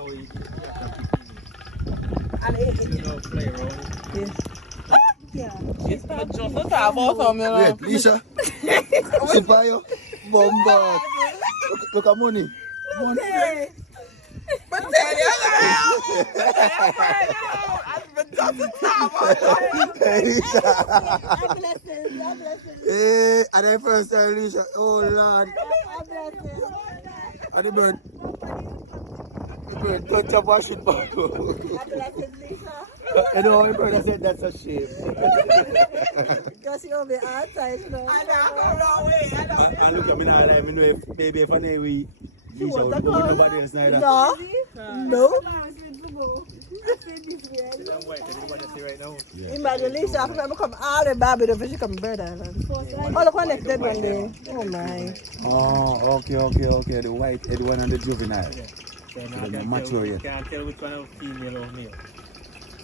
how he And it play around. yeah. It's not just a tap or something. Wait, Lisha. Sit by you. Bomba. Look at money. Money. But tell you I'm just a tap or something. Hey, Lisha. Hey, and then first time, Lisha. Oh, Lord. And the bird. The bird touch up our shit back. I know, the bird said that's a shame. Because you'll be outside, you know. I don't go wrong way. And look at me now, I know if baby, if I know we Lisha would go with nobody else neither. No. No. Yeah. Imagine Lisa, I remember come all the Barbuda fish come Bird Island. Oh, look, one next dead one day. Oh my. Oh, okay. The white head one and the juvenile. So now they're I mature yet. can't tell which one is female or male.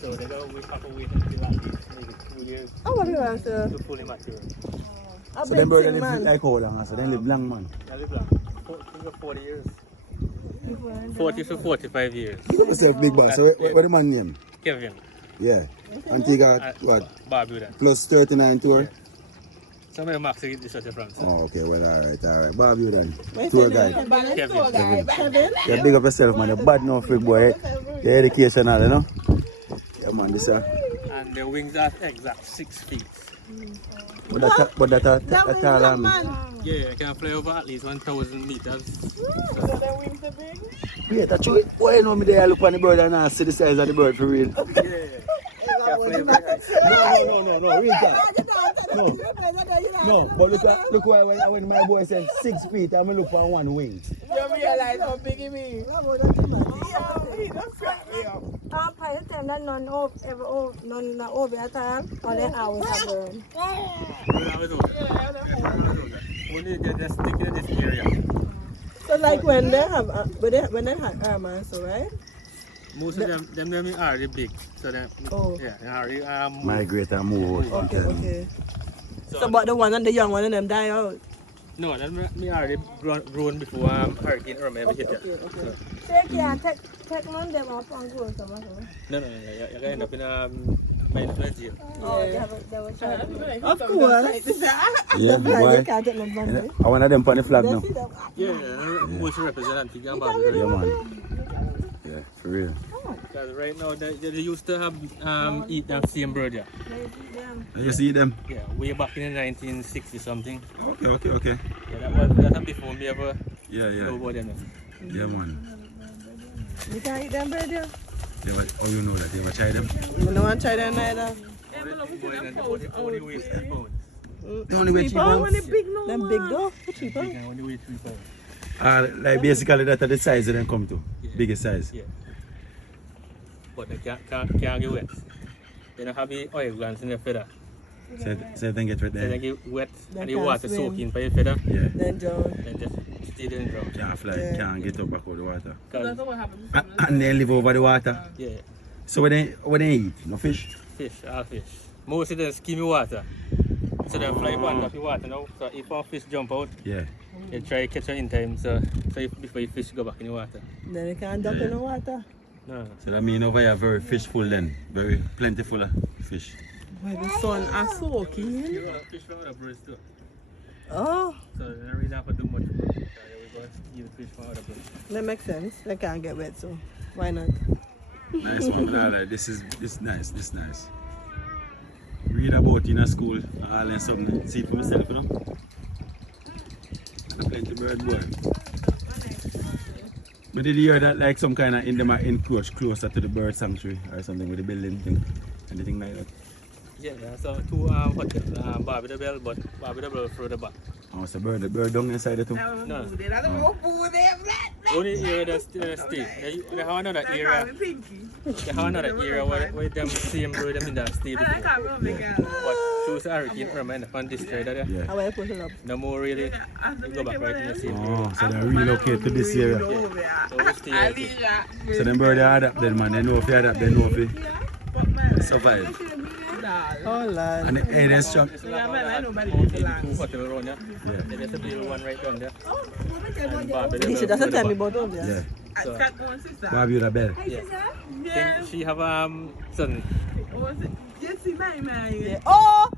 So they go with have to wait until at least maybe 2 years Oh, what do you want, sir? to fully mature. A So them big bird thing, live man. like how long? So they live long, man. I live long. 40 years. 40 to 45 years. Give up yourself, big boss. So what the man name? Kevin. Yeah. Antigua, what? Barbuda. Plus 39 tour? Yeah. So I'm max to get this at the front. Oh, okay, well, alright. Barbuda, tour guide. Kevin. Yeah, big up yourself, man. You're bad now, freak boy. You're educational, you know? Yeah, man, this And the wings are exact 6 feet. But that tall, Yeah, I can fly over at least 1,000 meters. Wait, that's true. Why you know me there? I look on the bird and I see the size of the bird for real. Yeah. Can fly over No, real talk. No, but look why when my boy said 6 feet, I'm look for one wing. You realize how big it is? I'm probably saying that none over at time, or they always have them. Only they just stick in this area. So like when they have, when they had Irma, so right? Most of them are already big. So then, yeah, they already Migrate and move out. Okay. So but the one and the young one and them die out. No, they already grown before Hurricane Irma ever hit it. Okay. So you can't take one of them off and go somewhere. No, you can end up in a minus jail. Oh, they were trying. Of course. Yeah, They why? can't take no money. I want them on the flag now. Yeah, most represent Antigua and Barbuda. Yeah, man. Yeah, for real. Because right now they used to have eat that same bird, yeah. You see them? Yeah, way back in the 1960 something. Okay. Yeah, that was before me ever Yeah. know about them. Yeah, man. You can't eat them bird, yeah? How you know that? You ever try them? You don't want to try them neither. Only weight 3 pounds. The only way 3 pounds? Them big though? What cheap, huh? Big and only weight 3 pounds. Like basically that's the size of them come to. Yeah. Biggest size. Yeah. But they can't get wet. They don't have the oil glands in their feather. So they get right So they there. get wet They and the can't water swim. soak in by your feather. Yeah. Then John. Then just stay there and drown. Can't fly, can't get up back out the water. Cause, And then live over the water. yeah, So what they eat? No fish? all fish. Most of them skimmy water. So they fly on top of the water now. So if our fish jump out, Yeah. they try to catch it in time. So before the fish go back in the water. Then you can't duck in the water. No. So that means over here very fishful then. Very plentiful of fish. Why the sun are soaking? You want to fish from other birds too. Oh, So they don't really have to do much work. So we go use fish from other birds. that makes sense. They can't get wet, so why not? Nice one, Lala. This nice. Read about it in a school. I learn something. See it for myself, you know. And plenty bird boy. But did you hear that like some kind of in them are encroached closer to the bird sanctuary or something with the building thing? Anything like that? Yeah, so two hotels, Barbuda Bell, but Barbuda Bell further back. Oh, it's a bird down inside it too. No. Only area that stay. They have another area. They have another area where them same bird them in that stay before. But through the Hurricane Irma and the fun destroyed that. Yeah. How I put it up? No more really. You go back right in the same Oh, so they relocate to this area. So we stay right here. So them bird they adapt then, man. They know if they adapt, they know if they survive. Oh, Lord. And the air is strong. Two hotels around here. Yeah. There's a little one right down there. And Barbuda He Bell should have further tell me back. about all this. Yeah. So, Got one sister. Barbuda Bell. yeah. Yeah. Think she have son. Yes, see my man. Oh,